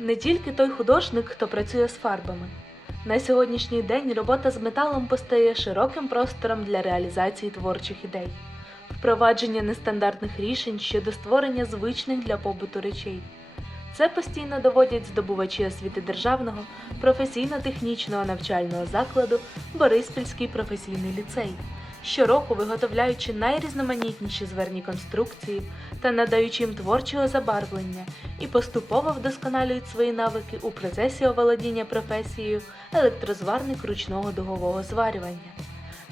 не тільки той художник, хто працює з фарбами. На сьогоднішній день робота з металом постає широким простором для реалізації творчих ідей, впровадження нестандартних рішень щодо створення звичних для побуту речей. Це постійно доводять здобувачі освіти державного професійно-технічного навчального закладу Бориспільський професійний ліцей, щороку виготовляючи найрізноманітніші зверні конструкції та надаючи їм творчого забарвлення і поступово вдосконалюють свої навики у процесі оволодіння професією електрозварник ручного дугового зварювання.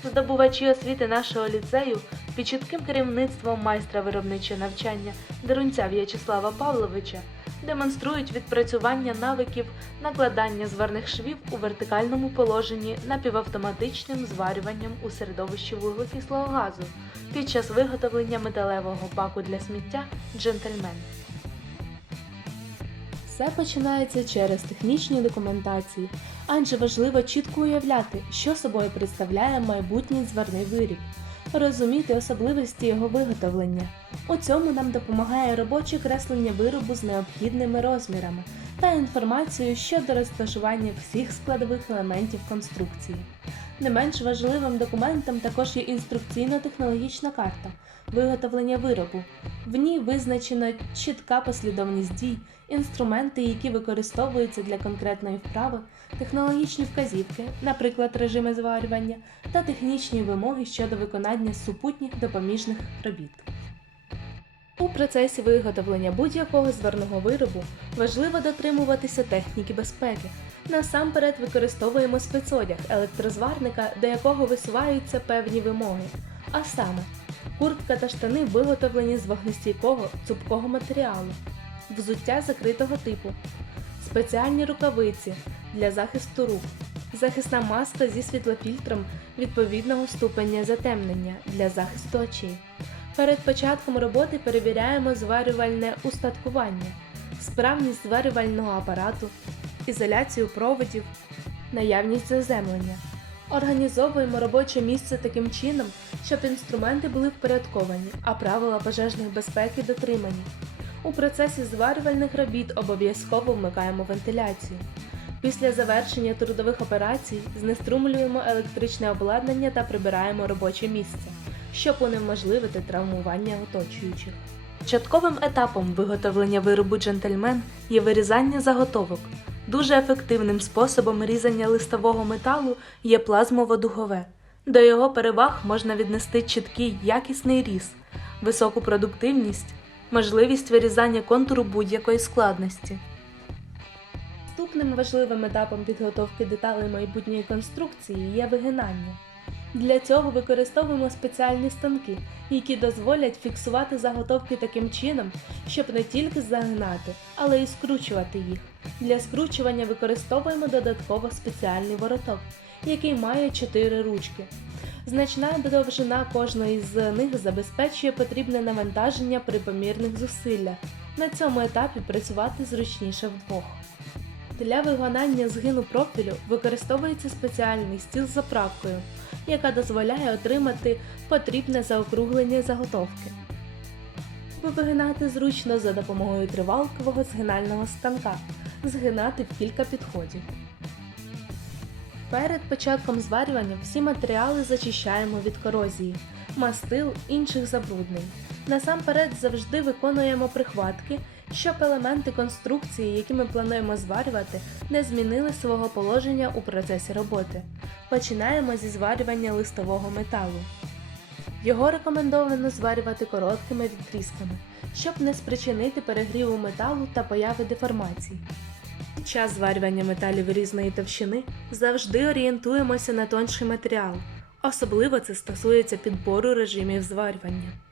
Здобувачі освіти нашого ліцею під чітким керівництвом майстра виробничого навчання Дерунця В'ячеслава Павловича демонструють відпрацювання навиків накладання зварних швів у вертикальному положенні напівавтоматичним зварюванням у середовищі вуглекислого газу під час виготовлення металевого баку для сміття джентльмен. Все починається через технічні документації, адже важливо чітко уявляти, що собою представляє майбутній зварний виріб, розуміти особливості його виготовлення. У цьому нам допомагає робоче креслення виробу з необхідними розмірами та інформацією щодо розташування всіх складових елементів конструкції. Не менш важливим документом також є інструкційно-технологічна карта виготовлення виробу. В ній визначена чітка послідовність дій, інструменти, які використовуються для конкретної вправи, технологічні вказівки, наприклад, режими зварювання, та технічні вимоги щодо виконання супутніх допоміжних робіт. У процесі виготовлення будь-якого зварного виробу важливо дотримуватися техніки безпеки. Насамперед використовуємо спецодяг електрозварника, до якого висуваються певні вимоги, а саме куртка та штани виготовлені з вогнестійкого цупкого матеріалу, взуття закритого типу, спеціальні рукавиці для захисту рук, захисна маска зі світлофільтром відповідного ступеня затемнення для захисту очей. Перед початком роботи перевіряємо зварювальне устаткування, справність зварювального апарату, ізоляцію проводів, наявність заземлення. Організовуємо робоче місце таким чином, щоб інструменти були впорядковані, а правила пожежної безпеки дотримані. У процесі зварювальних робіт обов'язково вмикаємо вентиляцію. Після завершення трудових операцій знеструмлюємо електричне обладнання та прибираємо робоче місце, щоб унеможливити травмування оточуючих. Початковим етапом виготовлення виробу джентльмен є вирізання заготовок. Дуже ефективним способом різання листового металу є плазмово-дугове. До його переваг можна віднести чіткий якісний різ, високу продуктивність, можливість вирізання контуру будь-якої складності. Наступним важливим етапом підготовки деталей майбутньої конструкції є вигинання. Для цього використовуємо спеціальні станки, які дозволять фіксувати заготовки таким чином, щоб не тільки загинати, але й скручувати їх. Для скручування використовуємо додатково спеціальний вороток, який має 4 ручки. Значна довжина кожної з них забезпечує потрібне навантаження при помірних зусиллях. На цьому етапі працювати зручніше вдвох. Для виконання згину профілю використовується спеціальний стіл з заправкою, яка дозволяє отримати потрібне заокруглення заготовки. Вигинати зручно за допомогою тривалкового згинального станка, згинати в кілька підходів. Перед початком зварювання всі матеріали зачищаємо від корозії, мастил інших забруднень. Насамперед завжди виконуємо прихватки, щоб елементи конструкції, які ми плануємо зварювати, не змінили свого положення у процесі роботи. Починаємо зі зварювання листового металу. Його рекомендовано зварювати короткими відрізками, щоб не спричинити перегріву металу та появи деформацій. Під час зварювання металів різної товщини завжди орієнтуємося на тонший матеріал, особливо це стосується підбору режимів зварювання.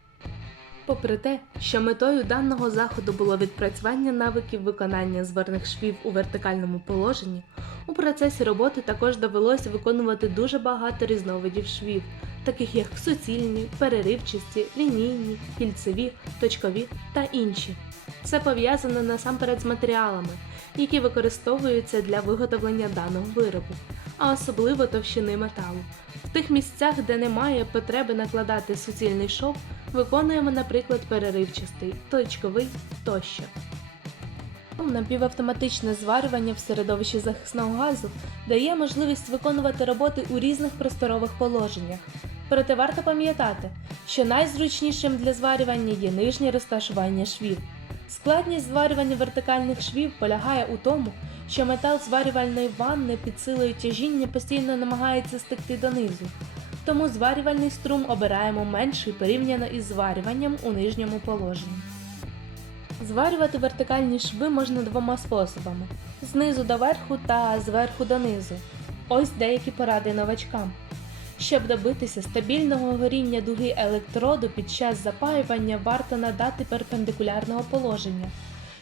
Попри те, що метою даного заходу було відпрацювання навиків виконання зварних швів у вертикальному положенні, у процесі роботи також довелося виконувати дуже багато різновидів швів, таких як суцільні, переривчасті, лінійні, кільцеві, точкові та інші. Це пов'язано насамперед з матеріалами, які використовуються для виготовлення даного виробу, а особливо товщини металу. В тих місцях, де немає потреби накладати суцільний шов, виконуємо, наприклад, переривчастий, точковий тощо. Напівавтоматичне зварювання в середовищі захисного газу дає можливість виконувати роботи у різних просторових положеннях. Проте варто пам'ятати, що найзручнішим для зварювання є нижнє розташування швів. Складність зварювання вертикальних швів полягає у тому, що метал зварювальної ванни під силою тяжіння постійно намагається стекти донизу. Тому зварювальний струм обираємо менший порівняно із зварюванням у нижньому положенні. Зварювати вертикальні шви можна двома способами: знизу до верху та зверху донизу. Ось деякі поради новачкам. Щоб добитися стабільного горіння дуги електроду під час запаювання, варто надати перпендикулярного положення.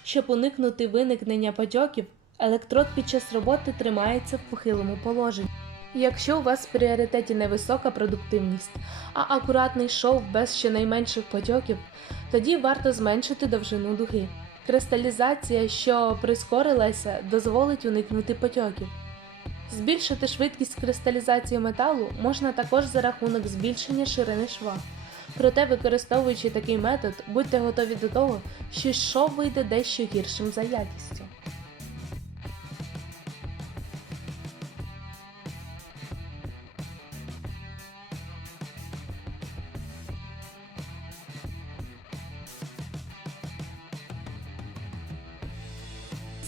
Щоб уникнути виникнення потьоків, електрод під час роботи тримається в похилому положенні. Якщо у вас в пріоритеті не висока продуктивність, а акуратний шов без щонайменших потьоків, тоді варто зменшити довжину дуги. Кристалізація, що прискорилася, дозволить уникнути потьоків. Збільшити швидкість кристалізації металу можна також за рахунок збільшення ширини шва. Проте, використовуючи такий метод, будьте готові до того, що шов вийде дещо гіршим за якістю.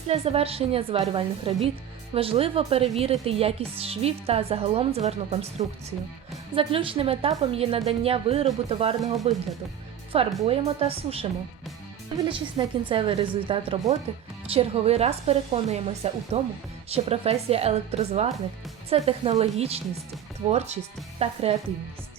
Після завершення зварювальних робіт важливо перевірити якість швів та загалом зварну конструкцію. Заключним етапом є надання виробу товарного вигляду. Фарбуємо та сушимо. Дивлячись на кінцевий результат роботи, в черговий раз переконуємося у тому, що професія електрозварник це технологічність, творчість та креативність.